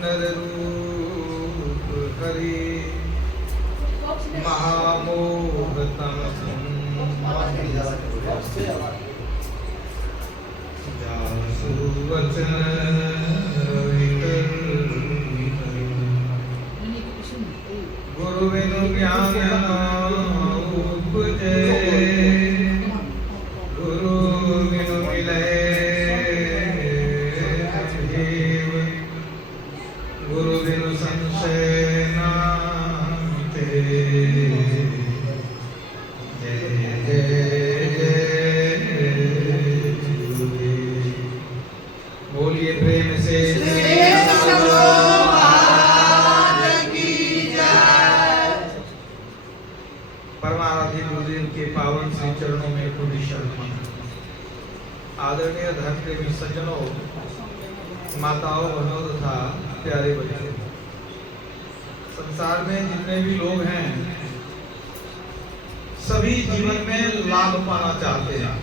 नर रूप हरि महामोहतम जासु वचन गुरु बिनु ज्ञान उपजे गुरु बिनु मिले जीव गुरु बिनु संशय नाते जय जय जय गुरुदेव। बोलिए प्रेम से परमाराध्य गुरुदेव के पावन श्री चरणों में कोटि शरण। आदरणीय धर्म प्रेमी सज्जनों, माताओं, बहनों तथा प्यारे बच्चों, संसार में जितने भी लोग हैं सभी जीवन में लाभ पाना चाहते हैं।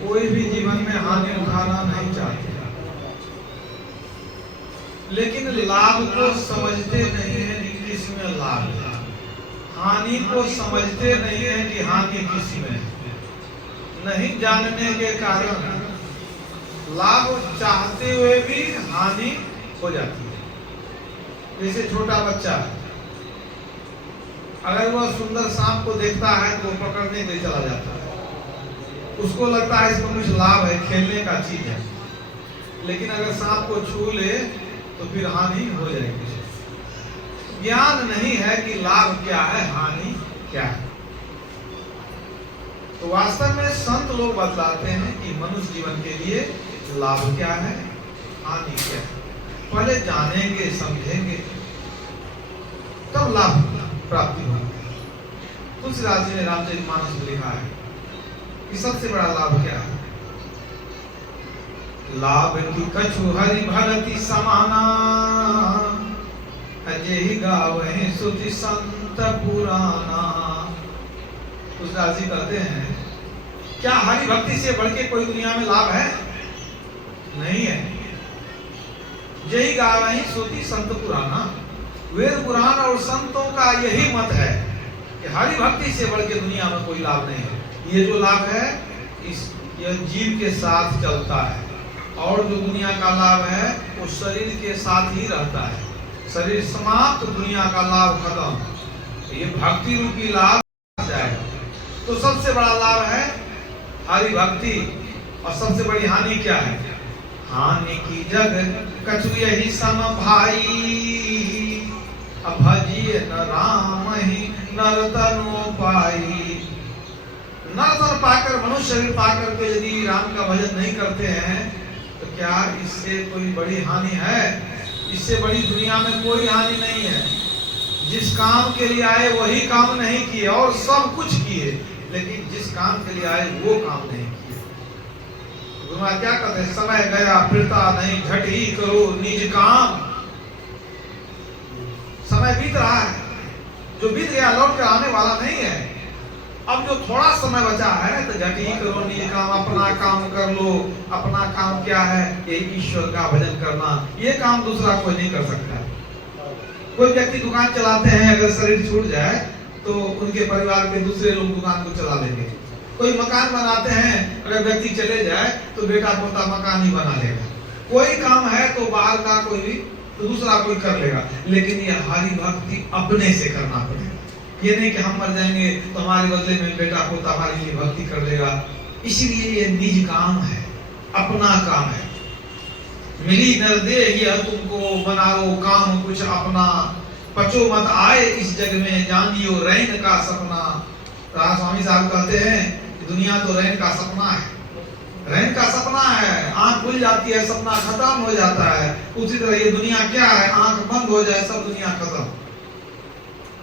कोई भी जीवन में हानि उठाना नहीं चाहते, लेकिन लाभ को समझते नहीं है कि किसमें लाभ है, हानि को समझते नहीं है कि हानि किसमें है। नहीं जानने के कारण लाभ चाहते हुए भी हानि हो जाती है। जैसे छोटा बच्चा, अगर वह सुंदर सांप को देखता है तो वो पकड़ने के लिए चला जाता है, उसको लगता है इसमें कुछ लाभ है, खेलने का चीज है। लेकिन अगर सांप को छू ले तो फिर हानि हो जाएगी। ज्ञान नहीं है कि लाभ क्या है, हानि क्या है। तो वास्तव में संत लोग बतलाते हैं कि मनुष्य जीवन के लिए लाभ क्या है, हानि क्या है। पहले जानेंगे, समझेंगे, तब लाभ प्राप्ति होगी। तुलसीदास जी ने रामचरितमानस में लिखा है कि सबसे बड़ा लाभ क्या है। लाभ की कछु हरि भगति समाना, अजेहि गावहि सुधि संत पुराना। तुलसीदास जी कहते हैं, क्या हरि भक्ति से बढ़ के कोई दुनिया में लाभ है? नहीं है। यही गावहि सुधि संत पुराना। वेद पुराण और संतों का यही मत है कि हरि भक्ति से बढ़ के दुनिया में कोई लाभ नहीं है। ये जो लाभ है यह जीव के साथ चलता है, और जो दुनिया का लाभ है वो शरीर के साथ ही रहता है। शरीर समाप्त, दुनिया का लाभ खत्म। ये भक्ति रूपी लाभ जाएगा। तो सबसे बड़ा लाभ है हरि भक्ति, और सबसे बड़ी हानि क्या है? हानि की जग कछु यही सम भाई, अभजिए न राम ही नर तनु पाई। नर तन पाकर, मनुष्य शरीर पाकर के यदि राम का भजन नहीं करते हैं तो क्या इससे कोई बड़ी हानि है? इससे बड़ी दुनिया में कोई हानि नहीं है। जिस काम के लिए आए वही काम नहीं किए, और सब कुछ किए, लेकिन जिस काम के लिए आए वो काम नहीं किए। गुरु महाराज क्या कहते हैं? समय गया फिरता नहीं, झट ही करो निज काम। समय बीत रहा है, जो बीत गया लौट कर आने वाला नहीं है। अब जो थोड़ा समय बचा है तो झट ही करो निज काम, अपना काम कर लो। अपना काम क्या है? यही ईश्वर का भजन करना। ये काम दूसरा कोई नहीं कर सकता। कोई व्यक्ति दुकान चलाते हैं, अगर शरीर छूट जाए तो उनके परिवार के दूसरे लोग दुकान को चला लेंगे। कोई मकान बनाते हैं, अगर व्यक्ति चले जाए तो बेटा पोता मकान ही बना लेगा। कोई काम है तो बाहर का कोई भी तो दूसरा कोई कर लेगा, लेकिन ये हरि भक्ति अपने से करना पड़ेगा। ये नहीं कि हम मर जाएंगे तो हमारे बदले में बेटा पोता हमारे लिए भक्ति कर देगा। इसलिए ये निज काम है, अपना काम है। मिली नरदेह तुमको, बनाओ काम कुछ अपना। पचो मत आए इस जग में, जानियो रैन का सपना। राम स्वामी साहब कहते हैं कि दुनिया तो रैन का सपना है। रैन का सपना है, आंख खुल जाती है, सपना खत्म हो जाता है। उसी तरह ये दुनिया क्या है? आंख बंद हो जाए सब दुनिया खत्म।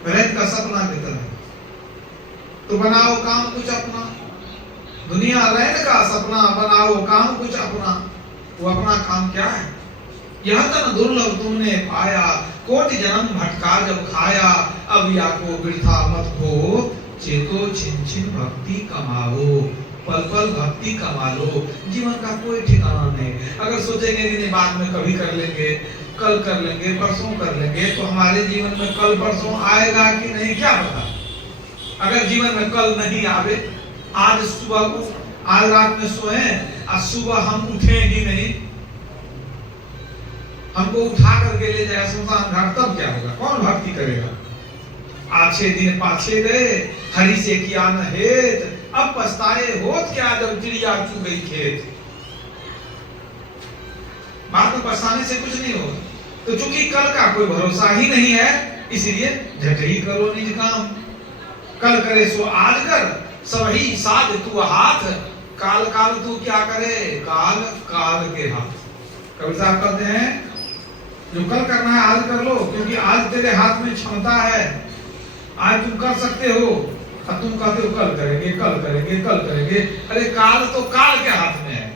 रैन का सपना की तरह। तो बनाओ काम कुछ अपना। दुनिया रैन का सपना, बनाओ काम कुछ अपना। वो अपना काम क्या है? यह तन दुर्लभ तुमने पाया, कोटि जन्म भटका जब खाया। अब या को वृथा मत हो, चेतो छिन छिन भक्ति कमाओ। पल पल भक्ति कमा लो। जीवन का कोई ठिकाना नहीं। अगर सोचेंगे कि नहीं बाद में कभी कर लेंगे, कल कर लेंगे, परसों कर लेंगे, तो हमारे जीवन में कल परसों आएगा कि नहीं क्या पता। अगर जीवन में कल नहीं आवे, आज सुबह को, आज रात में सोए, आज सुबह हम उठे ही नहीं, हमको उठा करके ले जाए शमशान घाट, तब क्या होगा? कौन भक्ति करेगा? आछे दिन पाछे गए, हरि से किया न हेत, अब पछताए होत क्या जब चिड़िया चुग गई खेत। बाद में पछताने से कुछ नहीं होगा। तो चूंकि कल का कोई भरोसा ही नहीं है, इसलिए झट ही करो निज काम। कल करे सो आज कर, सब ही साध तू हाथ, काल काल तू क्या करे, काल काल के हाथ। कबीर साहब कहते हैं जो कल करना है आज कर लो, क्योंकि आज तेरे हाथ में क्षमता है, आज तुम कर सकते हो। अब तुम कहते हो कल करेंगे, कल करेंगे, कल करेंगे। अरे काल तो काल के हाथ में है,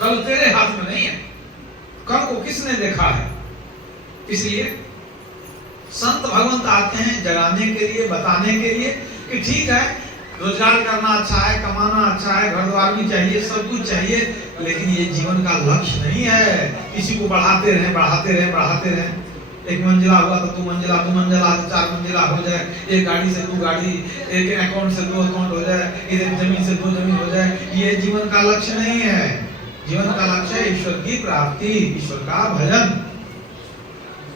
कल तेरे हाथ में नहीं है। कल को किसने देखा है? इसलिए संत भगवंत आते हैं जगाने के लिए, बताने के लिए कि ठीक है, रोजगार करना अच्छा है, कमाना अच्छा है, घर द्वार भी चाहिए, सब कुछ चाहिए, लेकिन ये जीवन का लक्ष्य नहीं है। किसी को बढ़ाते रहे, बढ़ाते रहे, बढ़ाते रहे। एक मंजिला हुआ तो 2 मंजिला, 2 मंजिला तो 4 मंजिला हो जाए, एक गाड़ी से 2 गाड़ी, एक अकाउंट से 2 अकाउंट हो जाए, एक जमीन से 2 जमीन हो जाए। ये जीवन का लक्ष्य नहीं है। जीवन का लक्ष्य है ईश्वर की प्राप्ति, ईश्वर का भजन।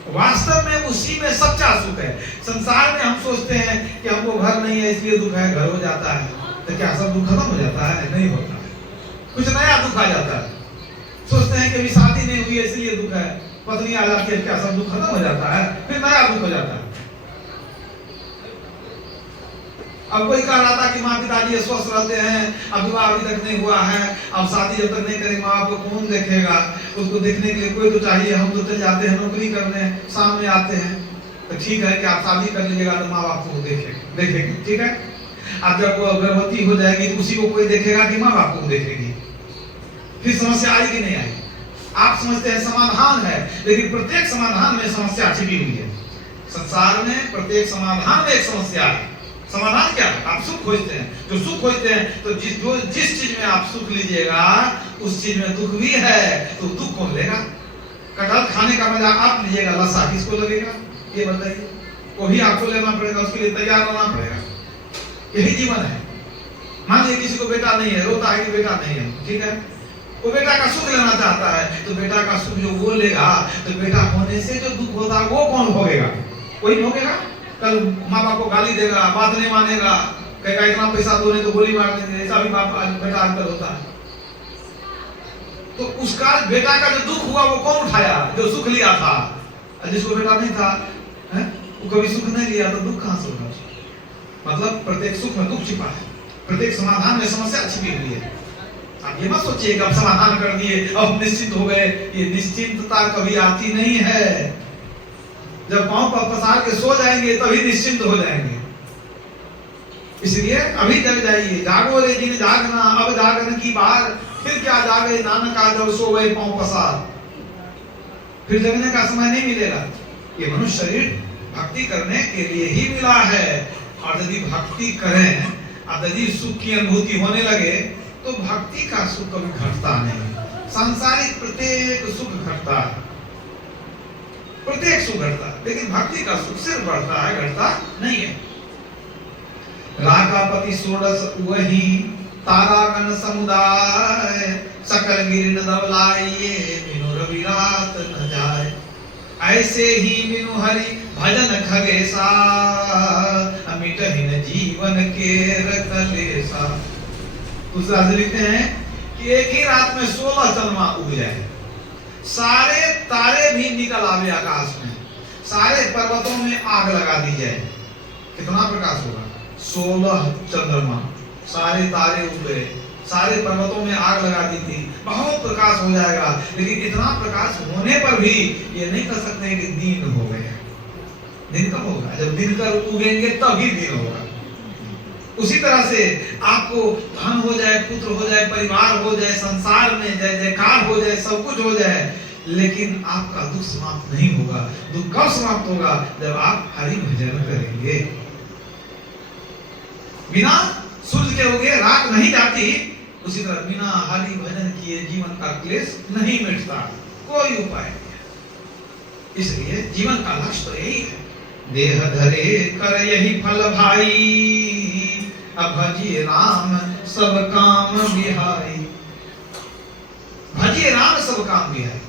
वास्तव में उसी में सच्चा सुख है। संसार में हम सोचते हैं कि हमको घर नहीं है इसलिए दुख है, घर हो जाता है तो क्या सब दुख खत्म हो जाता है? नहीं होता है, कुछ नया दुख आ जाता है। सोचते हैं कि अभी शादी नहीं हुई है इसलिए दुख है, पत्नी आ जाती है, क्या सब दुख खत्म हो जाता है? फिर नया दुख हो जाता है। अब कोई कह रहा था कि माँ पिताजी स्वस्थ रहते हैं, अब विवाह अभी तक नहीं हुआ है, अब शादी जब तक नहीं करेंगे माँ बाप को कौन देखेगा? उसको देखने के लिए कोई तो चाहिए। हम तो चले जाते हैं नौकरी करने, शाम में आते हैं, तो ठीक है कि आप शादी कर लीजिएगा तो माँ बाप को देखेंगे, ठीक है। अब जब वो गर्भवती हो जाएगी तो उसी को कोई देखेगा कि माँ बाप को देखेगी? फिर समस्या आएगी नहीं आएगी? आप समझते हैं समाधान है, लेकिन प्रत्येक समाधान में समस्या छिपी हुई है। संसार में प्रत्येक समाधान में एक समस्या है। समाधान क्या है? आप सुख खोजते हैं, जो सुख खोजते हैं तो जिस चीज में आप सुख लीजिएगा उस चीज में दुख भी है, तो दुख कौन लेगा? कटहल खाने का मजा आप लीजिएगा, लस्सा किसको लगेगा? ये बताइए। वो भी आपको लेना पड़ेगा, उसके लिए तैयार होना पड़ेगा। यही जीवन है। मान लीजिए किसी को बेटा नहीं है, रोता है कि बेटा नहीं है, ठीक है, वो बेटा का सुख लेना चाहता है, तो बेटा का सुख जो वो लेगा, तो बेटा होने से जो दुख होता है वो कौन भोगेगा? वही भोगेगा। कल माँ बाप को गाली देगा, बात नहीं मानेगा, कहेगा इतना पैसा दो नहीं तो गोली मार देंगे, ऐसा भी बाप बेटा आजकल होता है। तो उसका बेटा का जो दुख हुआ वो कौन उठाया? जो सुख लिया था। जिसको बेटा नहीं था है? वो कभी सुख नहीं लिया तो दुख कहां से होगा? मतलब प्रत्येक सुख में दुख छिपा है, प्रत्येक समाधान में समस्या छिपी हुई है। आप ये मत सोचिए कि अब समाधान कर दिए अब निश्चिंत हो गए। ये निश्चिंतता कभी आती नहीं है। जब पांव पर पसार के सो जाएंगे तभी निश्चिंत हो जाएंगे। इसलिए अभी जग जाइए, जागो रे जिन जागना, अब जागने की बार, फिर क्या जागे नानक का जब सोए पांव पसार। फिर जगने का समय नहीं मिलेगा। ये मनुष्य शरीर भक्ति करने के लिए ही मिला है। और यदि भक्ति करें और यदि सुख की अनुभूति होने लगे तो भक्ति का सुख कभी घटता नहीं। सांसारिक प्रत्येक सुख घटता है, प्रत्येक सुख घटता है, लेकिन भक्ति का सुख सिर्फ बढ़ता है, घटता नहीं है। रागापति षोडश वही तारागण समुदाय, सकल गिरिन दबलाइए बिनु रवि रात न जाए। ऐसे ही बिनु हरि भजन खगेसा, अमिटहिन जीवन के रकलेसा। दूसरा से लिखते हैं कि एक ही रात में 16 चंद्रमा उग जाए, सारे तारे भी निकल आवे आकाश में, सारे पर्वतों में आग लगा दी जाए, कितना प्रकाश होगा? 16 चंद्रमा, सारे तारे उगे, सारे पर्वतों में आग लगा दी थी, बहुत प्रकाश हो जाएगा। लेकिन इतना प्रकाश होने पर भी ये नहीं कर सकते कि दिन हो गए। दिन कब होगा? जब दिनकर उगेंगे तभी दिन होगा। उसी तरह से आपको धन हो जाए, पुत्र हो जाए, परिवार हो जाए, संसार में जय जयकार हो जाए, सब कुछ हो जाए, लेकिन आपका दुख समाप्त नहीं होगा। दुख कब समाप्त होगा? जब आप हरि भजन करेंगे। बिना सूर्य के उगे रात नहीं जाती, उसी तरह बिना हरि भजन किए जीवन का क्लेश नहीं मिटता। कोई उपाय नहीं। इसलिए जीवन का लक्ष्य तो यही है, देह धरे कर यही फल भाई, अब भजिए राम सब काम बिहाई। भजिए राम सब काम बिहाई,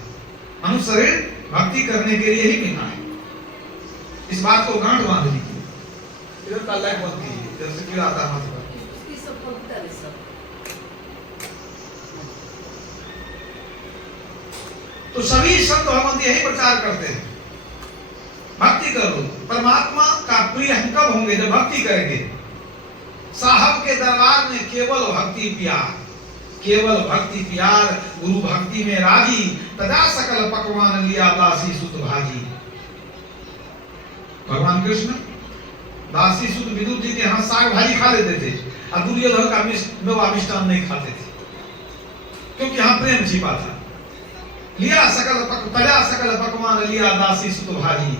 मनुष्य शरीर भक्ति करने के लिए ही मिला है। इस बात को गांठ बांध लीजिए। इधर का लाइट बंद कीजिए, इधर से कीड़ा आता है। तो सभी संत भगवंत यही प्रचार करते हैं, भक्ति करो। परमात्मा का प्रिय हम कब होंगे? जब भक्ति करेंगे। साहब के दरबार में केवल भक्ति प्यार, केवल भक्ति प्यार, गुरु भक्ति में राजी, तदा सकल पकवान लिया दासी सुत भाजी। भगवान कृष्ण दासी सुत विदुर जी के यहाँ साग भाजी खा लेते थे, और दुर्योधन का मिष्टान नहीं खाते थे, क्योंकि यहाँ प्रेम छिपा था। लिया तजा सकल पकवान लिया दासी सुत भाजी,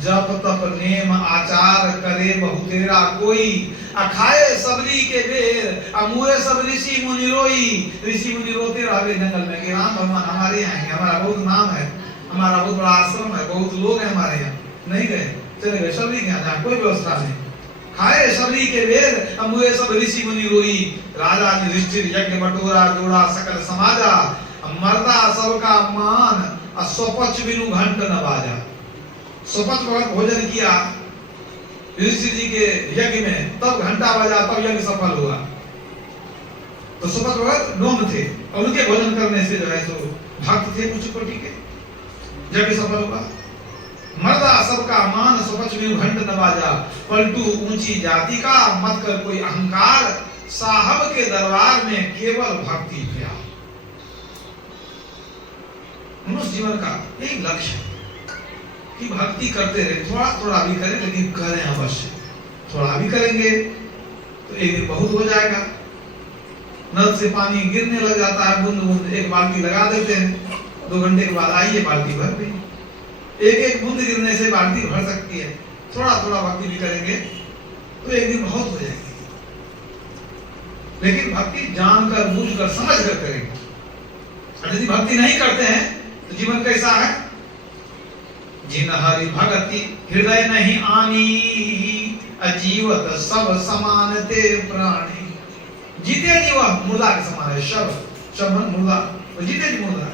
जप तप नेम आचार करे बहुतेरा कोई, अखाए सबली के बेर अमुए सब ऋषि मुनि रोई। ऋषि मुनि रोते रहे जंगल में कि राम भगवान हमारे यहाँ है, हमारा बहुत नाम है, हमारा बहुत बड़ा आश्रम है, बहुत लोग हैं हमारे यहाँ। नहीं गए, चले गए सबली के यहाँ, जहाँ कोई व्यवस्था नहीं। खाए सबली के बेर अमुए सब ऋषि मुनि रोई, राजा युधिष्ठिर यज्ञ बटोरा जोड़ा सकल समाजा, मर्दा सबका मान स्वपच बिनु घंट न बाजा। स्वपच वक्त भोजन किया युधिष्ठिर जी के यज्ञ में, तब घंटा बजा, तब यज्ञ सफल हुआ। तो स्वपच वक्त नोम थे, और उनके भोजन करने से जो है सो भक्त थे उच्च कोटि के, यज्ञ सफल हुआ। मर्दा सबका मान स्वपच बिनु घंट न बाजा, पलटू ऊंची जाति का मत कर कोई अहंकार, साहब के दरबार में केवल भक्ति प्यार। मनुष्य जीवन का एक लक्ष्य है कि भक्ति करते रहे, थोड़ा थोड़ा भी करें, लेकिन करें अवश्य। थोड़ा भी करेंगे तो एक दिन बहुत हो जाएगा। नल से पानी गिरने लग जाता है, बूंद बूंद, एक बाल्टी लगा देते हैं, 2 घंटे के बाद आइए बाल्टी भर गई। एक एक बूंद गिरने से बाल्टी भर सकती है। थोड़ा थोड़ा भक्ति भी करेंगे तो एक दिन बहुत हो जाएगी, लेकिन भक्ति जानकर बूझकर समझकर करेंगे। और यदि भक्ति नहीं करते हैं तो जीवन कैसा है? जिन हरि भक्ति हृदय नहीं आनी, अजीवत सब समान ते प्राणी। जीते जी वह मुर्दा के समान है, शब मुर्दा, जीते जी मुर्दा।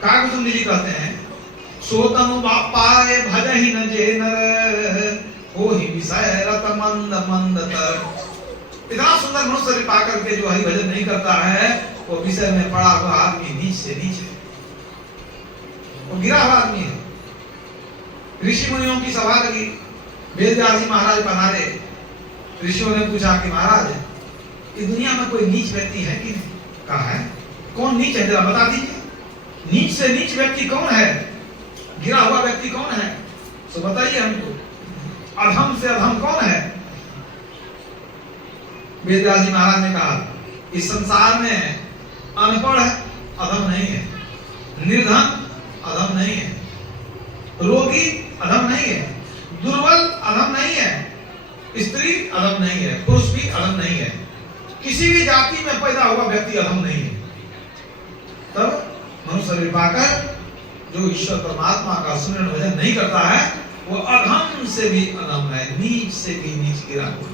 कागभूषण जी कहते हैं, सो तनु पाए भजहि न जे नर, होहि विषय रत मंद मंद तर। इतना सुंदर मनुष्य पाकर के जो हरि भजन नहीं करता है, वो विषय में पड़ा हुआ आदमी नीच से नीच है, वो गिरा हुआ आदमी है। ऋषि मुनियों की सभा लगी, वेदव्यास जी महाराज पधारे। ऋषियों ने पूछा कि महाराज, इस दुनिया में कोई नीच व्यक्ति है कि नहीं? कहा है। कौन नीच है, जरा बता दीजिए। नीच से नीच व्यक्ति कौन है? गिरा हुआ व्यक्ति कौन है? सो बताइए हमको। अधम से अधम कौन है? वेदव्यास जी महाराज ने कहा, इस संसार में अनपढ़ अधम नहीं है, निर्धन अधम नहीं है, रोगी अधम नहीं है, दुर्बल अधम नहीं है, स्त्री अधम नहीं है, पुरुष भी अधम नहीं है, किसी भी जाति में पैदा हुआ व्यक्ति अधम नहीं है। तब मनुष्य शरीर पाकर जो ईश्वर परमात्मा का सुमिरन भजन नहीं करता है, वो अधम से भी अधम है, नीच से भी नीच गिरा हुआ,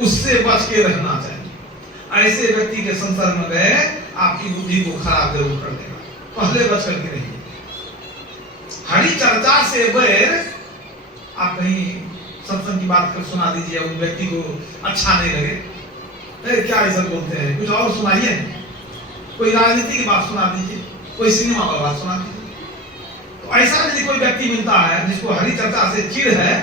उससे बच के रहना चाहिए। ऐसे व्यक्ति के संसर्ग में गए, आपकी बुद्धि को खराब जरूर कर देगा, पहले बच करके रहिए। हरि चर्चा से बैर, आप कहीं सत्संग की बात कर सुना दीजिए, उन व्यक्ति को अच्छा नहीं लगे, अरे क्या ऐसा बोलते हैं, कुछ और सुनाइए। कोई राजनीति की बात सुना दीजिए, कोई सिनेमा की बात सुना दीजिए। तो ऐसा यदि कोई व्यक्ति मिलता है जिसको हरि चर्चा से चिढ़ है,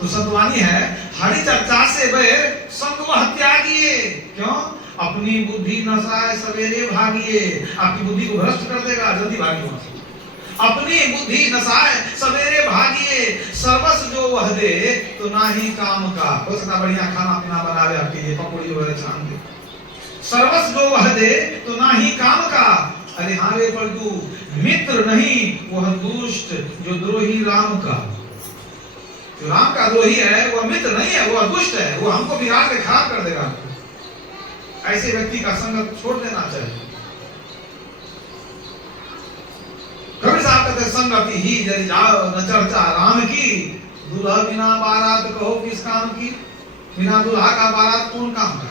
तो सत्वानी है, हरि चर्चा से बैर संग वह त्यागिए। क्यों? अपनी बुद्धि नसाए सवेरे भागिए। आपकी बुद्धि को भ्रष्ट कर देगा, जल्दी भागिए वहां से। अपनी बुद्धि नसाए सवेरे भागिए, सर्वस जो वह दे तो ना ही काम का। हो सकता बढ़िया खाना पीना बना ले आपके लिए, पकौड़ी वगैरह छान दे। सर्वस जो वह दे तो ना ही काम का, अरे हाँ रे परंतु मित्र नहीं वह दुष्ट जो द्रोही राम का। जो राम का द्रोही है वह मित्र नहीं है, वह दुष्ट है, वो हमको बिगाड़ के खराब कर देगा। ऐसे व्यक्ति का संगत छोड़ देना चाहिए। करते संगति ही जरी जाओ न चर्चा राम की, दूल्हा बिना बारात कहो किस काम की। बिना दूल्हा का बारात कौन काम का?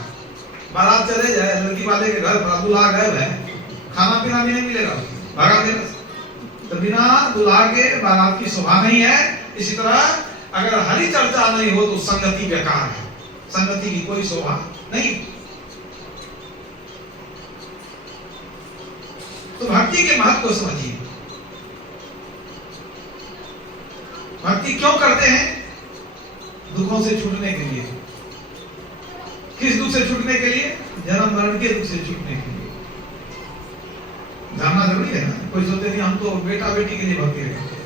बारात चले जाए लड़की वाले के घर पर, दूल्हा गायब है, खाना पीना भी नहीं मिलेगा, भगा देगा। तो बिना दूल्हा के बारात की शोभा नहीं है। इसी तरह अगर हरि चर्चा नहीं हो तो संगति बेकार है, संगति की कोई शोभा नहीं। तो भक्ति के महत्व को समझिए। भक्ति क्यों करते हैं? दुखों से छूटने के लिए। किस दुख से छूटने के लिए? जन्म मरण के दुख से छूटने के लिए। जानना जरूरी है ना। कोई सोचते नहीं हम तो बेटा बेटी के लिए भक्ति करते हैं,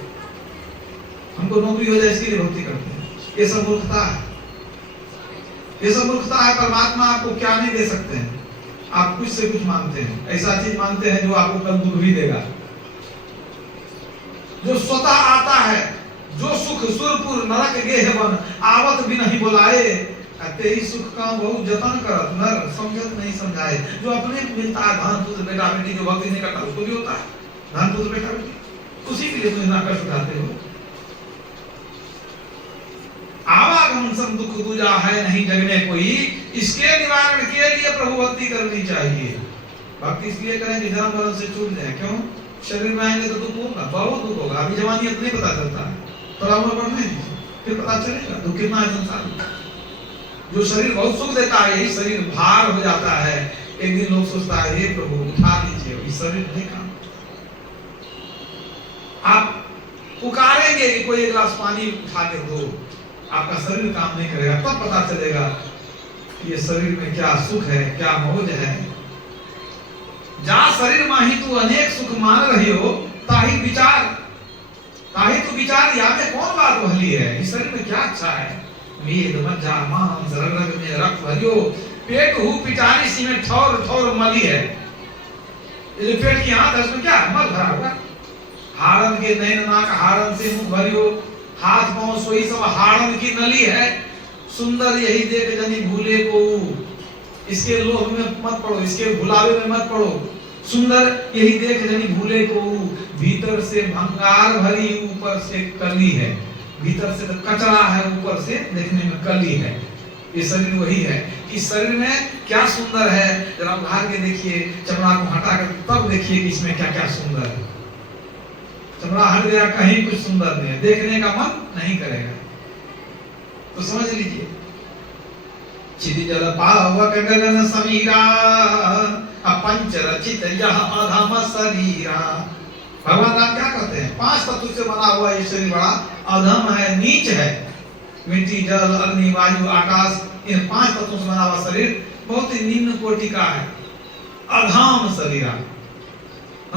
हमको नौकरी हो जाए इसके लिए भक्ति करते हैं। ये सब मूर्खता है, ये सब मूर्खता है। परमात्मा आपको क्या नहीं दे सकते हैं, आप कुछ से कुछ मांगते हैं, ऐसा चीज मांगते हैं जो आपको कल दुख भी देगा। जो स्वतः आता है, जो सुख सुरपुर नरक गेह वन आवत भी नहीं बुलाए, तेरी सुख का बहुत जतन करत नर समझत नहीं समझाए। जो अपने मिलता है धन पुत्र बेटा बेटी, जो भक्ति नहीं करता उसको भी होता है धन पुत्र बेटा बेटी, उसी के लिए तुम इतना कष्ट उठाते हो। आवागमन सब दुख दूजा है नहीं जग में कोई, इसके निवारण के लिए प्रभु भक्ति करनी चाहिए। भक्ति इसलिए करें कि जन्म मरण से छूट जाए। क्यों? शरीर में आएंगे तो दुख होगा, बहुत दुख होगा। अभी जवानी नहीं पता चलता है, थोड़ा उम्र बढ़ने दीजिए फिर पता चलेगा दुख कितना है संसार में। जो शरीर बहुत सुख देता है, यही शरीर भार हो जाता है। एक दिन लोग सोचता है हे प्रभु उठा लीजिए, इस शरीर नहीं काम। आप पुकारेंगे कि कोई एक गिलास पानी उठा के दो, आपका शरीर काम नहीं करेगा। तब पता चलेगा कि ये शरीर में क्या सुख है, क्या मौज है। जा शरीर माही तू अनेक सुख मान रही हो, ताही तू विचार या में कौन बात भली है। इस शरीर में क्या अच्छा है? मेद मज्जा मांस रग रग में रक्त भरियो, पेट हु पिटारी सी में ठौर ठौर मली है। ये जो पेट की हाथ है उसमें क्या मल भरा हुआ। हारन के नैन नाक हारन से मुंह भरियो, हाथ पांव सोई सब हारन की नली है। सुंदर यही देख जनी भूले को, इसके लोभ में मत पड़ो, इसके भुलावे में मत पड़ो। सुंदर यही देख जनी भूले को, भीतर से भंगार भरी ऊपर से कली है। भीतर से तो कचरा है, ऊपर से देखने में कली है। ये शरीर वही है। इस शरीर में क्या सुंदर है जरा उघार के देखिए, चमड़ा को हटा कर तब देखिए कि इसमें क्या क्या सुंदर है। चमड़ा हट गया कहीं कुछ सुंदर नहीं है, देखने का मन नहीं करेगा। तो समझ लीजिए चिति जल पावक गगन समीरा, पंच रचित यह अधम शरीरा। भगवान राम क्या कहते हैं? 5 तत्व से बना हुआ ये शरीर बड़ा अधम है, नीच है। मिट्टी जल अग्नि वायु आकाश, इन 5 तत्वों से बना हुआ शरीर बहुत ही निम्न कोटि का है, अधम शरीर।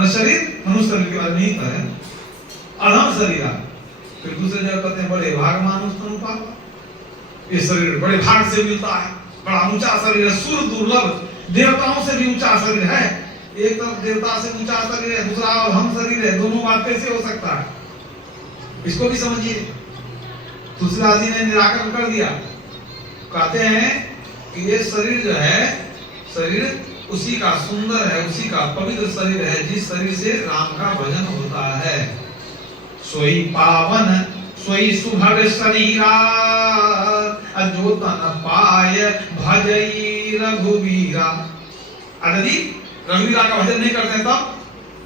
शरीर मनुष्य शरीर के बाद नहीं है, अधम शरीर। फिर दूसरे जगह कहते हैं बड़े भाग मानुष तनु पावा। ये शरीर बड़े भाग से मिलता है, बड़ा ऊंचा शरीर है, सुर दुर्लभ, देवताओं से भी ऊंचा शरीर है। एक तरफ देवता से ऊंचा शरीर है, दूसरा अधम शरीर है। दोनों बात कैसे हो सकता है? इसको भी समझिए। तुलसीदास जी ने निराकरण कर दिया। कहते हैं कि ये शरीर जो है, शरीर उसी का सुंदर है, उसी का पवित्र शरीर है जिस शरीर से राम का भजन होता है। सोई पावन सोई सुभग शरीरा, जो तन पाय भजई रघुवीरा। यदि रघुवीरा का भजन नहीं करते तब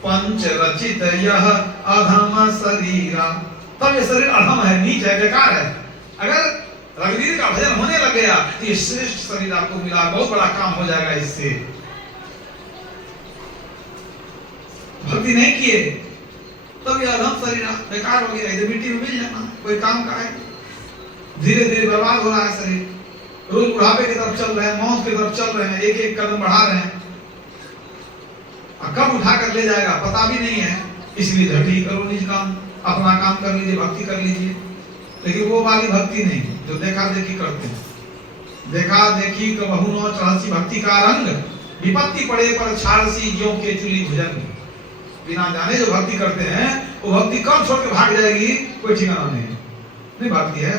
पंच रचित यह अधम शरीरा, तब ये शरीर अधम है, नीच है, बेकार है। अगर रघुवीर का भजन होने लग गया तो ये श्रेष्ठ शरीर आपको मिला, बहुत बड़ा काम हो जाएगा इससे। भक्ति नहीं किए तब ये अधम शरीर बेकार हो गया, इधर मिट्टी में मिल जाना, कोई काम का है। धीरे धीरे बर्बाद हो रहा है शरीर, रोज बुढ़ापे की तरफ चल रहे हैं, मौत की तरफ चल रहे हैं, एक एक कदम बढ़ा रहे हैं। कब उठा कर ले जाएगा पता भी नहीं है। इसलिए झटी करो निज काम, अपना काम कर लीजिए, भक्ति कर लीजिए। लेकिन वो वाली भक्ति नहीं जो देखा देखी करते हैं। देखा देखी कबहू न चढ़सी भक्ति का रंग, विपत्ति पड़े पर छाड़सी ज्यों के चुली भुजंग। बिना जाने जो भक्ति करते हैं वो भक्ति कब छोड़ के भाग जाएगी कोई ठिकाना नहीं भागती है।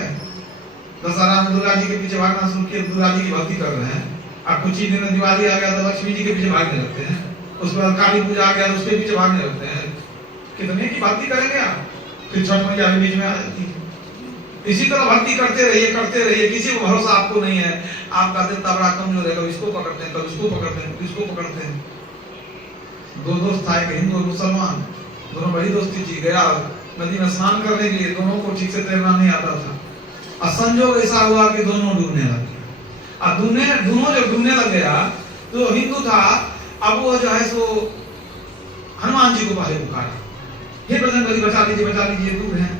दशहरा में दुर्गा जी के पीछे भागना शुरू किया, दुर्गा जी की भक्ति कर रहे हैं। अब कुछ ही दिन दिवाली आ गया तो लक्ष्मी जी के पीछे भागने लगते हैं, उसके बाद काली पूजा आ गया तो उसके पीछे भागने लगते हैं। कितने की भक्ति करेंगे आप? फिर छठ मैया भी बीच में आ जाती है। इसी तरह भक्ति करते रहिए, किसी को भरोसा आपको नहीं है। आपका दिल बड़ा कमजोर है, कभी इसको पकड़ते हैं, कभी उसको पकड़ते हैं, कभी इसको पकड़ते हैं। दो दोस्त था, एक हिंदू और मुसलमान, दोनों बड़ी दोस्ती थी। गया नदी में स्नान करने के लिए, दोनों को ठीक से तैरना नहीं आता था। और संजोग ऐसा हुआ कि दोनों डूबने लगे। अब दोनों जो डूबने लग गया, तो हिंदू था, अब वो जो है सो हनुमान जी को पहले पुकारा, हे बजरंगबली बचा लीजिए, डूब हैं।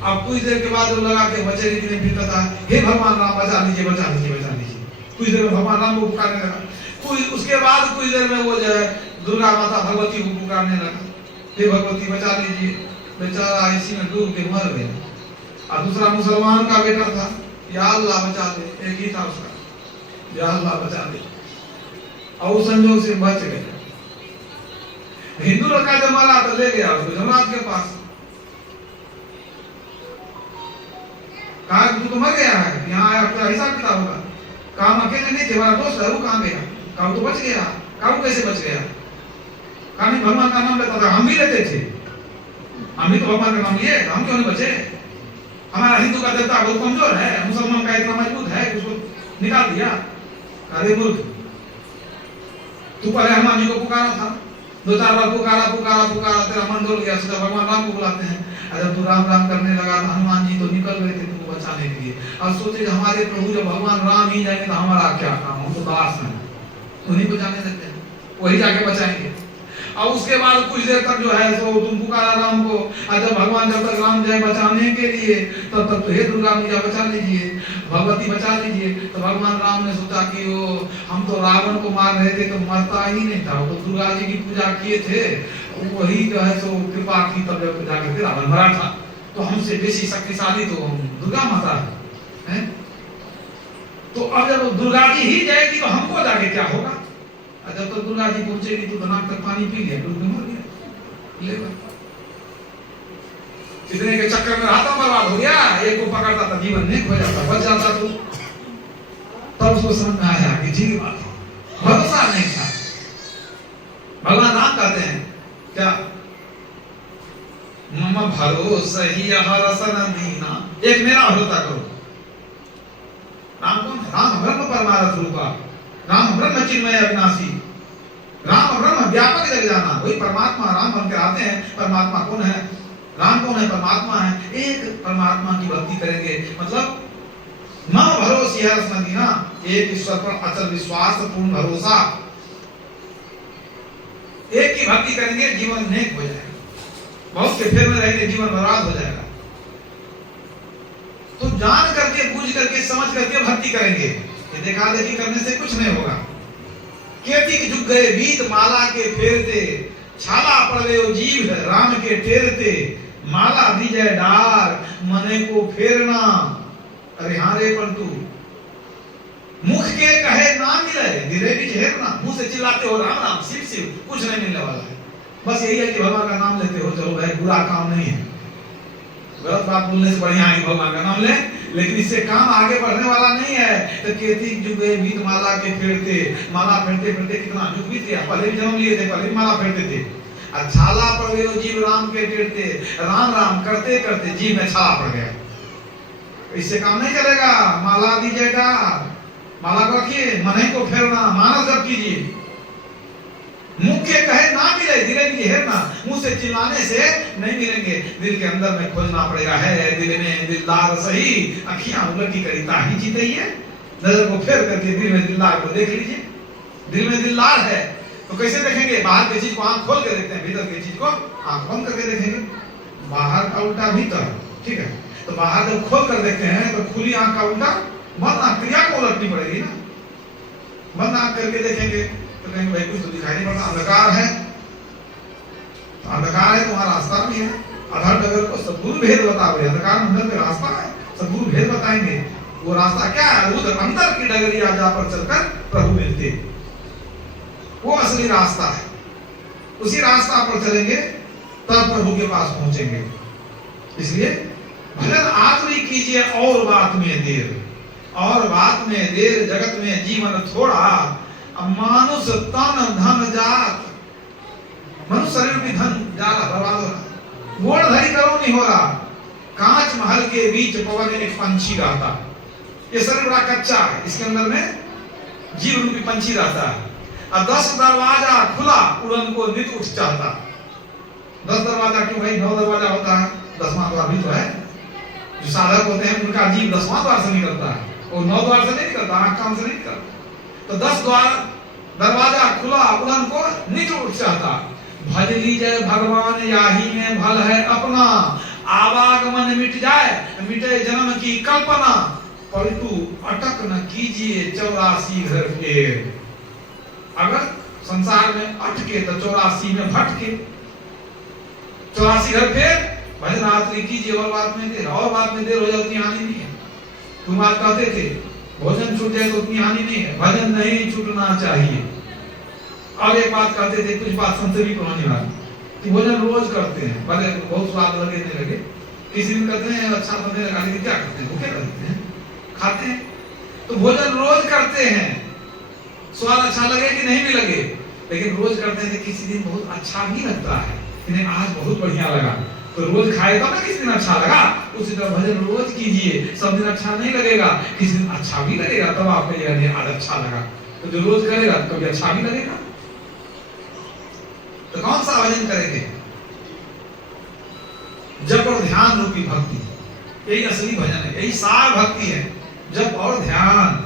अब कुछ देर के बाद वो लगा के बचे, लेकिन फिर कहता, हे भगवान राम बचा लीजिए। कुछ देर में भगवान राम को पुकारने लगा। उसके बाद कुछ देर में वो जो है दुर्गा माता भगवती को पुकारने लगा, हे भगवती बचा लीजिए। बेचारा इसी में डूब के मर गया। और दूसरा मुसलमान का बेटा था, या अल्लाह बचा दे, एक ही था उसका, या अल्लाह बचा दे। और उस संजोग से बच गए। हिंदू लड़का जब मरा तो ले गया उसको जमराज के पास, कहा तू तो मर गया है, यहाँ आया आपका हिसाब किताब होगा। कहा हम अकेले नहीं थे, हमारा दोस्त है, वो कहाँ गया? कहा तो बच गया। कहा कैसे बच गया? कहा नहीं भगवान का नाम लेता था, हम भी लेते थे, हम भी तो भगवान का नाम लिए, हम क्यों नहीं बचे? हमारा हिंदू का देवता बहुत कमजोर है, मुसलमान का इतना मजबूत है कि उसको निकाल दिया। अरे मूर्ख, तू पहले हनुमान जी को पुकारा था, 2-4 बार पुकारा, तेरा मन डोल गया, सोचा भगवान राम को बुलाते हैं। जब तू राम राम करने लगा तो हनुमान जी तो निकल गए थे तुमको बचाने के लिए। और सोचे हमारे प्रभु जब भगवान राम ही जाएंगे तो हमारा क्या काम, हम तो दास हैं, उन्हीं को जाने देते हैं, वही जाके बचाएंगे। और उसके बाद कुछ देर तक जो है तो तुम पुकारा राम को। और जब भगवान जब तक राम जाए बचाने के लिए, तब तक तो हे दुर्गा मैया बचा लीजिए, भगवती बचा लीजिए। तो भगवान राम ने सोचा कि वो हम तो रावण को मार रहे थे तो मरता ही नहीं था, वो तो दुर्गा जी की पूजा किए थे, वही जो है सो कृपा की, तब जाकर के रावण मरा था। तो हमसे बेसी शक्तिशाली तो दुर्गा माता है। तो अब जब दुर्गा जी ही जाएगी तो हमको जाके क्या होगा? जब तक दुर्गा जी पहुंचेगी तो नाक तक पानी पी लिया, डूब मर गया। कितने के चक्कर में रहा था, बर्बाद हो गया। एक को पकड़ता था जीवन नहीं खो जाता, बच जाता तो। तब उसको समझ में आया कि ठीक बात है, भरोसा नहीं था। भगवान राम कहते हैं क्या, मम भरोसा ही हरसन दीना, एक मेरा भरोसा करो। राम कौन है? राम ब्रह्म परमार्थ रूपा, राम ब्रह्म चिन्मय अविनाशी, राम ब्रह्म व्यापक जग जाना, वही परमात्मा राम बन के आते हैं। परमात्मा कौन है? राम कौन है? परमात्मा है। एक परमात्मा की भक्ति करेंगे, मतलब मम भरोसी है रसना, एक ईश्वर पर अचल विश्वास, पूर्ण भरोसा। एक की भक्ति करेंगे, जीवन नेक हो जाएगा। बहुत के फेर में रहेंगे, जीवन बर्बाद हो जाएगा। तो जान करके, बूझ करके, समझ करके भक्ति करेंगे। ये देखा देखी करने से कुछ नहीं होगा। केती के झुक गए बीत माला के फेरते, छाला पड़े वो जीव है राम के टेरते, माला दीजय डार मने को फेरना। अरे हाँ रे पलटू, मुख के कहे ना मिले गिरे भी झेरना। मुंह से चिल्लाते हो राम राम शिव शिव, कुछ नहीं मिलने वाला है। बस यही है कि भगवान का नाम लेते हो, चलो भाई बुरा काम नहीं है, गलत बात बोलने से बढ़िया है भगवान का नाम ले, लेकिन इससे काम आगे बढ़ने वाला नहीं है। तो केती जुगे बीत माला के फेरते, माला फेरते फेरते कितना जुग बीत गया। पहले भी जन्म लिए थे, पहले भी माला फेरते थे। छाला पड़ गए जीव राम के टेरते, राम राम करते करते जीव में छाला पड़ गया। इससे काम नहीं चलेगा। माला दीजिएगा, माला को रखिए, मने को फेरना, मानस जप कीजिए। मुख के कहे ना मिले दिल की हेरना, मुंह से चिल्लाने से नहीं मिलेंगे, दिल के अंदर में खोजना पड़ेगा। है दिल में दिलदार सही, अखियां उलटी करी ताही जीते ही है। नजर को फेर करके दिल में दिलदार को देख लीजिए। दिल में दिलदार है तो कैसे देखेंगे? बाहर की चीज को आंख खोल के देखते हैं, भीतर की चीज को आंख बंद करके देखेंगे। बाहर का उल्टा भीतर, ठीक है। तो बाहर जब खोल कर देखते हैं तो खुली आंख का उल्टा बंद आंख, क्रिया को उलटनी पड़ेगी ना। बंद आंख करके देखेंगे तो कहेंगे भाई कुछ तो दिखाई नहीं पड़ता, अंधकार है। तो अंधकार है तो वहां रास्ता भी है। अधर डगर को सद्गुरु भेद बताओ, अंधकार में रास्ता है, सद्गुरु भेद बताएंगे। वो रास्ता क्या है? उधर अंदर की डगरिया जा पर चलकर प्रभु मिलते, वो असली रास्ता है। उसी रास्ता पर चलेंगे तब प्रभु के पास पहुंचेंगे। इसलिए भजन आतुरी कीजिए और बात में देर, और बात में देर जगत में जीवन थोड़ा, मानुष तन धन जात। मनुष्य शरीर भी धन जाला बर्बाद हो रहा, गोड़ धरी करो नहीं हो रहा। कांच महल के बीच पवन एक पंछी रहता। ये शरीर बड़ा कच्चा है, इसके अंदर में जीव रूपी पंछी रहता है। और 10 दरवाजा खुला उड़न को नित उठ चाहता। 10 दरवाजा क्यों भाई? 9 दरवाजा होता है, 10वां द्वार भी तो है। जो साधक होते हैं उनका जीव 10वां द्वार से निकलता है, वो 9 द्वार से नहीं निकलता, आंख कान से नहीं निकलता। तो 10 द्वार दरवाजा खुला उड़न को नित उठ चाहता। भज लीजिए भगवान याही में भल है अपना, आवागमन मिट जाए मिटे जन्म की कल्पना, पलटू अटक न कीजिए 84 घर फेर। अगर संसार में अटके तो 84 में भटके, 84 घर फेर भजन रात्रि कीजिए। और बात में देर, और बात में देर हो जाए उतनी हानि नहीं है। तुम आज कहते थे भोजन छूट जाए तो उतनी हानि नहीं है, भजन नहीं छूटना चाहिए। अब एक बात कहते थे, कुछ बात संत भी पुरानी बात कि भोजन रोज करते हैं, भले बहुत स्वाद लगे नहीं लगे, किसी दिन कहते हैं अच्छा बनने लगा, लेकिन क्या करते हैं? भूखे रहते हैं, खाते हैं। तो भोजन रोज करते हैं, स्वाद अच्छा लगे कि नहीं भी लगे, लेकिन रोज करते हैं। किसी दिन बहुत अच्छा भी लगता है, इन्हें आज बहुत बढ़िया लगा, तो रोज खाए तब ना किसी दिन अच्छा लगा। उसी तरह भजन रोज कीजिए, सब दिन अच्छा नहीं लगेगा, किसी दिन अच्छा भी लगेगा, तब आपको ये आज अच्छा लगा। तो जो रोज करेगा कभी अच्छा भी लगेगा। तो कौन सा भजन करेंगे? जप और ध्यान रूपी भक्ति, यही असली भजन है, यही सार भक्ति है। जप और ध्यान,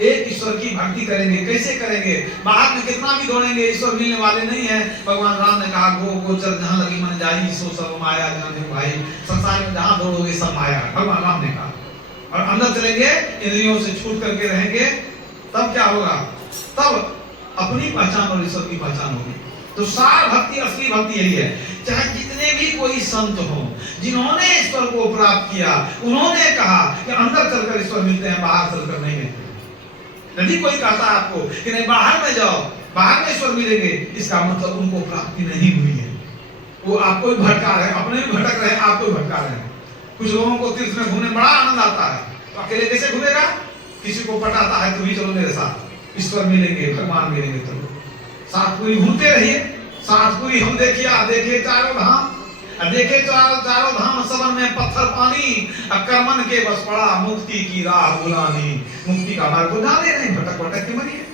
एक ईश्वर की भक्ति करेंगे। कैसे करेंगे? बाहर में कितना भी दौड़ेंगे, ईश्वर मिलने वाले नहीं है। भगवान राम ने कहा गो गोचर जहां लगी मन जाई, सो सब माया जाने भाई। संसार में जहां दौड़ोगे सब माया है, भगवान राम ने कहा। और अंदर चलेंगे, इंद्रियों से छूट करके रहेंगे, तब क्या होगा? तब अपनी पहचान और ईश्वर की पहचान होगी। तो सार भक्ति, असली भक्ति यही है। चाहे जितने भी कोई संत हो जिन्होंने ईश्वर को प्राप्त किया, उन्होंने कहा कि अंदर चलकर ईश्वर मिलते हैं, बाहर चलकर नहीं मिलते। यदि कोई कहता है आपको कि नहीं बाहर में जाओ, बाहर में ईश्वर मिलेंगे, इसका मतलब उनको प्राप्ति नहीं हुई है। वो आपको भी भटका रहे, अपने भी भटक रहे, आपको भी भटका रहे। कुछ लोगों को तीर्थ में घूमने बड़ा आनंद आता है, तो अकेले कैसे घूमेगा? किसी को पटाता है तो भी चलो मेरे साथ, ईश्वर मिलेंगे, भगवान मिलेंगे, चलो साथ पूरी घूमते रहिए। साथ पूरी हम देखे चारों धाम, देखे चारों धाम सबन में पत्थर पानी, कर्मन के बस पड़ा मुक्ति की राह बुलानी। मुक्ति का मार्ग को जाने नहीं, भटक भटक के मरिए।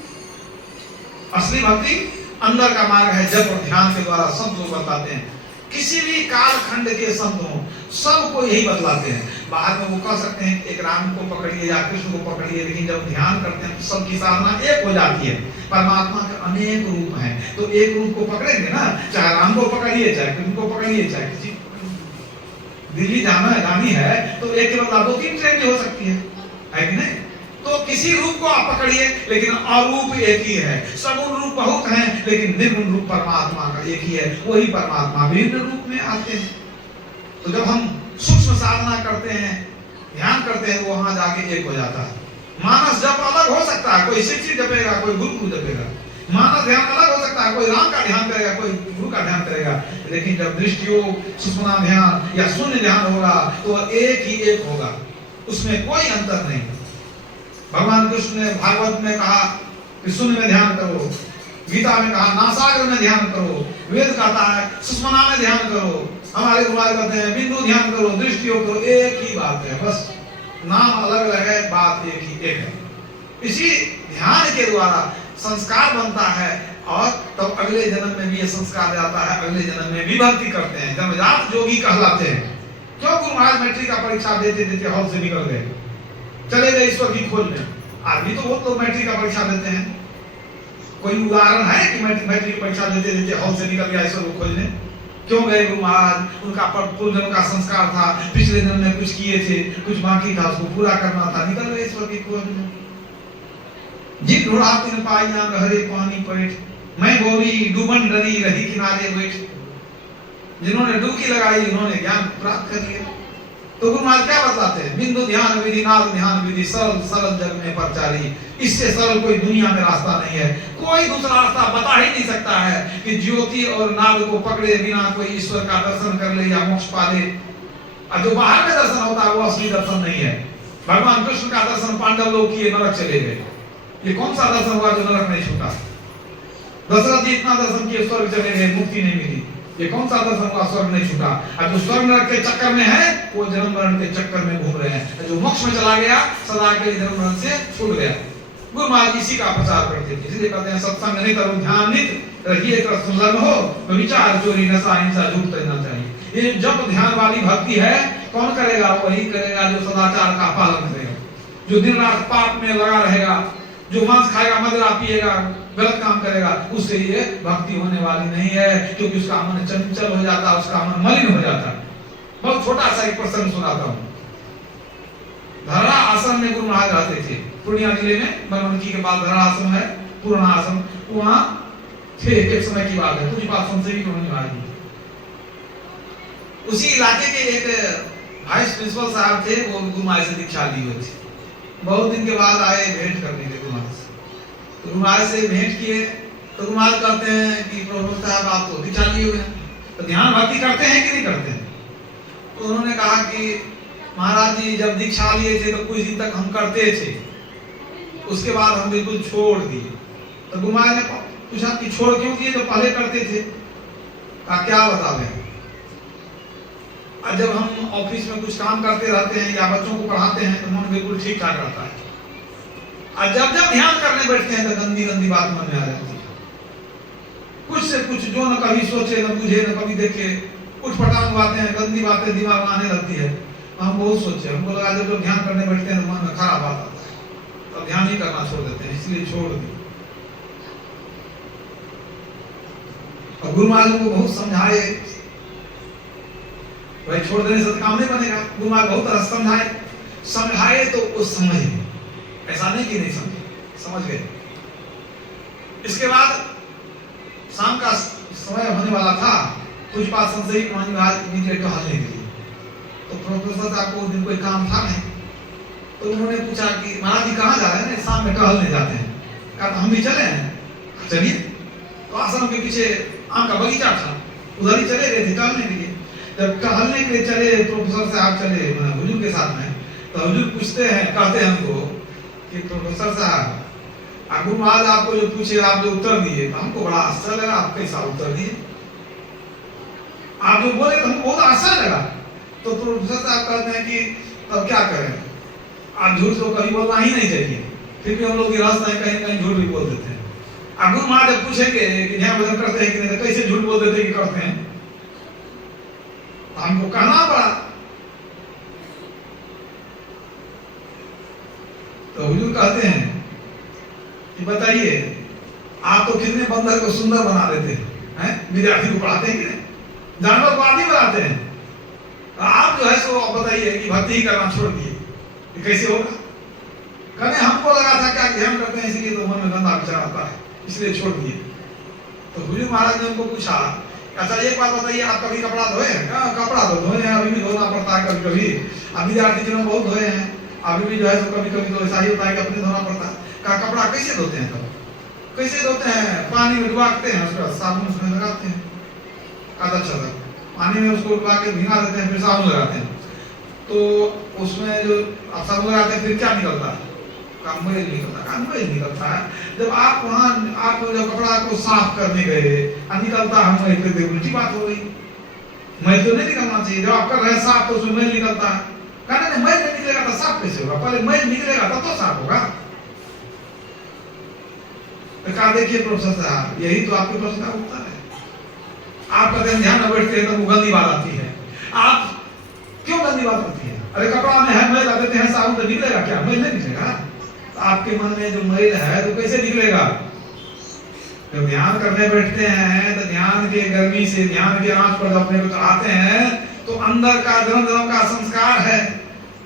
असली भक्ति अंदर का मार्ग है, जप और ध्यान के द्वारा संत लोग बताते हैं। किसी भी कालखंड के संत हो, सबको यही बतलाते हैं। बाहर में वो कह सकते हैं एक राम को पकड़िए या कृष्ण को पकड़िए, लेकिन जब ध्यान करते हैं तो सबकी साधना एक हो जाती है। परमात्मा के अनेक रूप हैं, तो एक रूप को पकड़ेंगे ना, चाहे राम को पकड़िए, चाहे कृष्ण को पकड़िए, चाहे किसी को पकड़िए। दिल्ली जानी है तो एक के बदला 2-3 ट्रेन भी हो सकती है कि नहीं? तो किसी रूप को आप पकड़िए, लेकिन अरूप एक ही है। सगुण रूप बहुत हैं, लेकिन निर्गुण रूप परमात्मा का एक ही है। वही परमात्मा विभिन्न रूप में आते हैं। तो जब हम सूक्ष्म साधना करते हैं, ध्यान करते हैं, वो वहां जाके एक हो जाता है। मानस जप अलग हो सकता है, कोई शिव जपेगा, कोई गुरु जपेगा। मानस ध्यान अलग हो सकता है, कोई राम का ध्यान करेगा, कोई गुरु का ध्यान करेगा। लेकिन जब दृष्टि योग, सुषुम्ना ध्यान या शून्य ध्यान होगा तो एक ही एक होगा, उसमें कोई अंतर नहीं। भगवान कृष्ण ने भागवत में कहा कि शून्य में ध्यान करो, गीता में कहा नासाग्र में ध्यान करो, वेद कहता है सुषुम्ना में ध्यान करो, हमारे गुरुवार कहते हैं बिंदु ध्यान करो, दृष्टि योग करो। एक ही बात है, बस नाम अलग अलग है, बात एक ही एक है। इसी ध्यान के द्वारा संस्कार बनता है और तब अगले जन्म में भी ये संस्कार जाता है, अगले जन्म में भी भक्ति करते हैं, जन्मजात जोगी कहलाते हैं। क्यों गुरु महाराज मैट्रिक का परीक्षा देते देते हॉल से निकल गए, चले गए ईश्वर की खोज में। आदमी तो बहुत लोग मैट्रिक का परीक्षा देते हैं, कोई उदाहरण है कि मैट्रिक परीक्षा देते देते हॉल से निकल गया ईश्वर को खोजने? क्यों गए गुरु महाराज? उनका पूर्व जन्म का संस्कार था, पिछले जन्म में कुछ किए थे, कुछ बाकी था, उसको पूरा करना था, निकल गए ईश्वर की खोज में। जिन ढूंढा तिन पाइया गहरे पानी पैठ, मैं गोरी डूबन डरी रही किनारे बैठ। जिन्होंने डुबकी लगाई उन्होंने ज्ञान प्राप्त कर लिया। तो गुरु महाराज क्या बताते हैं? बिंदु ध्यान विधि, नाद ध्यान विधि, सरल सरल जग में परचारी। इससे सरल कोई दुनिया में रास्ता नहीं है। कोई दूसरा रास्ता बता ही नहीं सकता है कि ज्योति और नाद को पकड़े बिना कोई ईश्वर का दर्शन कर ले या मोक्ष पा ले। और जो बाहर में दर्शन होता है वो असली दर्शन नहीं है। भगवान कृष्ण का दर्शन पांडव लोग किए, नरक चले गए। ये कौन सा दर्शन हुआ जो नरक नहीं छूटा? दशरथ जी इतना दर्शन किए, स्वर्ग चले गए, मुक्ति नहीं मिली। ये कौन सा दर्शन हुआ? स्वर्ग नहीं छूटा। अब जो स्वर्ग नरक के चक्कर में है वो जन्म मरण के चक्कर में घूम रहे हैं। जो मोक्ष में चला गया सदा के लिए जन्म मरण से छूट गया। गुरु महाराज इसी का प्रचार करते थे, इसलिए कहते हैं सत्संग नहीं करो ध्यान नित रहिए कर संलग्न हो, तो विचार चोरी नशा हिंसा झूठ करना चाहिए। ये जब ध्यान वाली भक्ति है कौन करेगा? वही करेगा जो सदाचार का पालन करेगा, जो दिन रात पाप में लगा रहेगा, जो मांस खाएगा, मदिरा पिएगा, गलत काम करेगा, उससे ये भक्ति होने वाली नहीं है, क्योंकि उसका मन चंचल हो जाता है, उसका मन मलिन हो जाता है। बहुत छोटा सा एक प्रसंग सुनाता हूँ। धरा आश्रम में गुरु महाराज रहते थे, पूर्णिया जिले में बनमनकी के पास धरा आश्रम है, पुराना आश्रम, वहां थे। एक समय की बात है, पूरी बात सुनते ही उन्होंने महाराज उसी इलाके के एक वाइस प्रिंसिपल साहब थे, वो गुरु महाराज से दीक्षा ली हुई थी। बहुत दिन के बाद आए भेंट करने के गुरु महाराज से, तो गुरु महाराज से भेंट किए तो गुरु महाराज कहते हैं कि प्रोफेसर साहब आप तो दीक्षा लिए हुए हैं, तो ध्यान भक्ति करते हैं कि नहीं करते हैं? तो उन्होंने कहा कि महाराज जी जब दीक्षा लिए थे तो कुछ दिन तक हम करते थे, उसके बाद हम बिल्कुल छोड़ दिए। तो गुरु महाराज ने पूछा कि छोड़ क्यों दिए, जो पहले करते थे? कहा क्या बता दें, और जब हम ऑफिस में कुछ काम करते रहते हैं या बच्चों को पढ़ाते हैं तो मन बिल्कुल ठीक ठाक रहता है, और जब जब ध्यान करने बैठते हैं तो गंदी गंदी बात मन में आ जाती है, कुछ से कुछ जो न कभी सोचे न बुझे न कभी देखे, कुछ पटांग बातें हैं, गंदी बातें दिमाग में आने लगती है। हम बहुत सोचे, हमको लगा जब ध्यान करने बैठते हैं तो मन में खराब बात आता है, तो ध्यान ही करना छोड़ देते हैं, इसलिए छोड़ दिए। और गुरु महाराज को बहुत समझाए, भाई छोड़ देने से काम नहीं बनेगा। गुरु महाराज बहुत तरह समझाए तो वो समझ, ऐसा नहीं कि नहीं समझे, समझ गए। इसके बाद शाम का समय होने वाला था, कुछ बात संशय महाराज टहलने के लिए, तो प्रोफेसर साहब को दिन कोई काम था नहीं, तो उन्होंने पूछा कि महाराज जी कहाँ जा रहे हैं? शाम में टहलने जाते हैं। कहा हम भी चले हैं, चलिए। तो आश्रम के पीछे आम का बगीचा था, उधर ही चले गए थे टहलने के लिए। जब टहलने के लिए चले, प्रोफेसर साहब चले हुजूर के साथ में, तो हुजूर पूछते हैं, कहते हैं हमको कि प्रोफेसर साहब गुरु महाराज आपको जो पूछे आप जो उत्तर दिए, तो हमको बड़ा आश्चर्य लगा, आप कैसा उत्तर दिए, आप जो बोले तो हमको बहुत आश्चर्य लगा। तो प्रोफेसर साहब कहते हैं कि तब क्या करें, आप झूठ तो कभी बोलना ही नहीं चाहिए, फिर भी हम लोग रास्ता है कहीं कहीं झूठ भी बोल देते हैं। अब गुरु महाराज जब पूछेंगे कि ध्यान भजन करते हैं कि नहीं, तो कैसे झूठ बोल देते कि करते हैं, हमको कहना पड़ा। तो हुजूर कहते हैं कि बताइए आप तो कितने बंदर को सुंदर बना देते हैं, विद्यार्थी को पढ़ाते हैं कि नहीं, जानवर को आदमी बनाते हैं, आप जो है सो बताइए कि भक्ति ही करना छोड़ दिए, कैसे होगा? कहने हमको लगा था क्या ध्यान करते हैं इसलिए तो मन में गंदा विचार आता है, इसलिए छोड़ दिए। तो हुजूर महाराज ने उनको पूछा, अच्छा एक बात बताइए, आप कभी कपड़ा धोए हैं? कपड़ा तो धोए हैं, अभी भी धोना पड़ता है कभी कभी, अब विद्यार्थी जनों बहुत धोए हैं, अभी भी जो है तो कभी कभी तो ऐसा ही होता है कि अपने धोना पड़ता है। कहा कपड़ा कैसे धोते हैं? तब कैसे धोते हैं? पानी में डुबाते हैं, उसके बाद साबुन उसमें लगाते हैं, आधा अच्छा पानी में उसको डुबा के भिगा देते हैं, फिर साबुन लगाते हैं, तो उसमें जो साबुन लगाते हैं फिर क्या निकलता है? मैल निकलता है। जब आप वहाँ आप जब कपड़ा को साफ करने गए निकलता है मैल, फिर उल्टी बात हो गई, मैल तो नहीं निकलना चाहिए, जब आप कर रहे साफ तो उसमें मैल निकलता है। कहना नहीं मैल नहीं निकलेगा तो साफ कैसे होगा? पहले मैल निकलेगा तब तो साफ होगा। तो कहा देखिए प्रोफेसर साहब, यही तो आपके प्रश्न का उत्तर है। आप कहते हैं ध्यान में बैठते हैं तो वो गंदी बात आती है, आप क्यों गंदी बात आती है? अरे कपड़ा में है मैल लगाते हैं, साबुन तो निकलेगा क्या? मैल नहीं निकलेगा। आपके मन में जो मैल है तो कैसे निकलेगा? जब ध्यान करने बैठते हैं तो ध्यान के गर्मी से, ध्यान के आंच पर अपने को चढ़ाते हैं तो अंदर का जन्म जन्म का संस्कार है,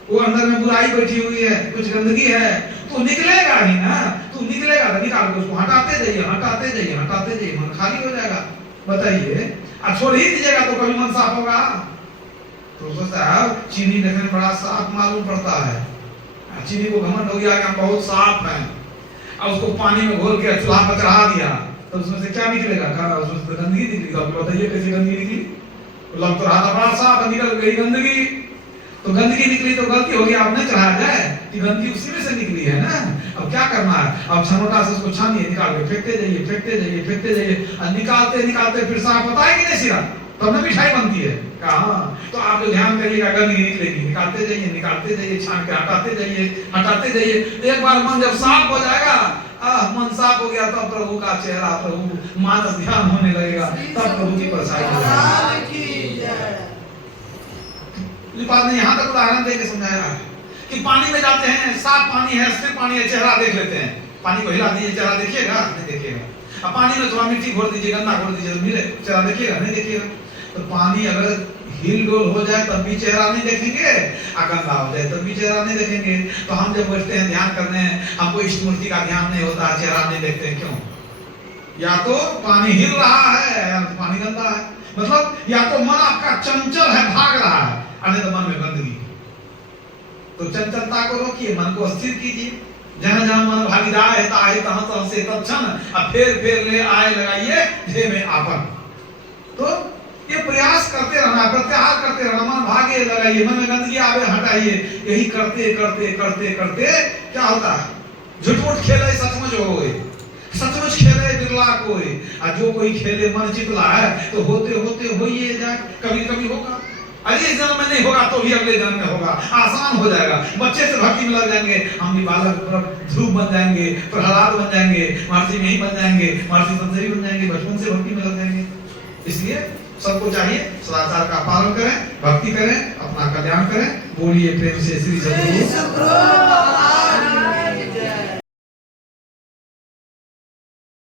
वो अंदर में बुराई बैठी हुई है, कुछ गंदगी है, तो निकलेगा ही ना। तो निकलेगा तो निकाल के उसको हटाते जाइए, हटाते जाइए, हटाते जाइए, मन खाली हो जाएगा। बताइए, छोड़ ही दीजिएगा तो कभी मन साफ होगा? तो सोचता है चीनी देखने में बड़ा साफ मालूम पड़ता है, चीनी को घमंड हो गया कि हम बहुत साफ हैं, और उसको पानी में घोल के चूल्हा पर चढ़ा दिया तो उसमें से क्या निकलेगा? खाना उसमें से गंदगी निकली। तो बताइए कैसे गंदगी निकली? लग तो रहा था बड़ा साफ, निकल गई गंदगी। तो गंदगी निकली तो गलती होगी, आप नहीं चढ़ाया जाए। कि गंदगी उसी में से निकली है ना। अब क्या करना है, अब छनोटा से उसको छानिए, निकाल के फेंकते जाइए, फेंकते जाइए, फेंकते जाइए, और निकालते निकालते फिर साफ होता है कि नहीं सिरा, तब ना मिठाई बनती है। कहा तो आप जो ध्यान करिएगा गंदगी निकलेगी, निकालते जाइए, छान के हटाते जाइए। एक बार मन जब साफ हो जाएगा, मन साफ हो गया, तब प्रभु का चेहरा, प्रभु मानस ध्यान होने लगेगा, तब प्रभु की परछाई होगी। यहाँ तक उदाहरण देके समझाया है कि पानी में जाते हैं, साफ पानी है, स्थिर पानी है, चेहरा देख लेते हैं, पानी को हिला दीजिए, चेहरा देखिएगा नहीं देखिएगा। अब पानी में थोड़ा मिट्टी घोर दीजिए, गंदा घोर दीजिए, तो मिले चेहरा देखिएगा नहीं देखिएगा। तो पानी अगर हिल डोल हो जाए तब भी चेहरा नहीं देखेंगे, गंदा हो जाए तब भी चेहरा नहीं देखेंगे। तो हम जब बैठते हैं ध्यान करने, हमको इष्ट मूर्ति का ध्यान नहीं होता, चेहरा नहीं देखते, क्यों? या तो पानी हिल रहा है या तो पानी गंदा है, मतलब या तो मन आपका चंचल है, भाग रहा है, अन्य तो मन में गंदगी। तो चंचलता को रोकिए, मन को स्थिर कीजिए। जहाँ जहाँ मन भागीदार है ताहे तहाँ तहाँ से तत्क्षण अब फेर ले आए लगाइए ढे में आपन। तो ये प्रयास करते रहना, प्रत्याहार करते रहना, मन भागे लगाइए, मन में गंदगी आवे हटाइए। यही करते करते करते करते क्या होता है, झूठ खेले सचमुच होए, सचमुच खेले बिरला कोई, और जो कोई खेले मन चितला है तो होते होते होइए जाए, कभी कभी होगा। अरे इस जन्म में नहीं होगा तो भी अगले जन्म में होगा, आसान हो जाएगा। बच्चे से भक्ति में लग जाएंगे, हम भी बालक ध्रुव बन जाएंगे, प्रहलाद बन जाएंगे, महर्षि में ही बन जाएंगे, महर्षि संसरी बन जाएंगे, बचपन से भक्ति में लग जाएंगे। इसलिए सबको चाहिए सदाचार का पालन करें, भक्ति करें, अपना कल्याण करें। बोलिए प्रेम से श्री सद्गुरु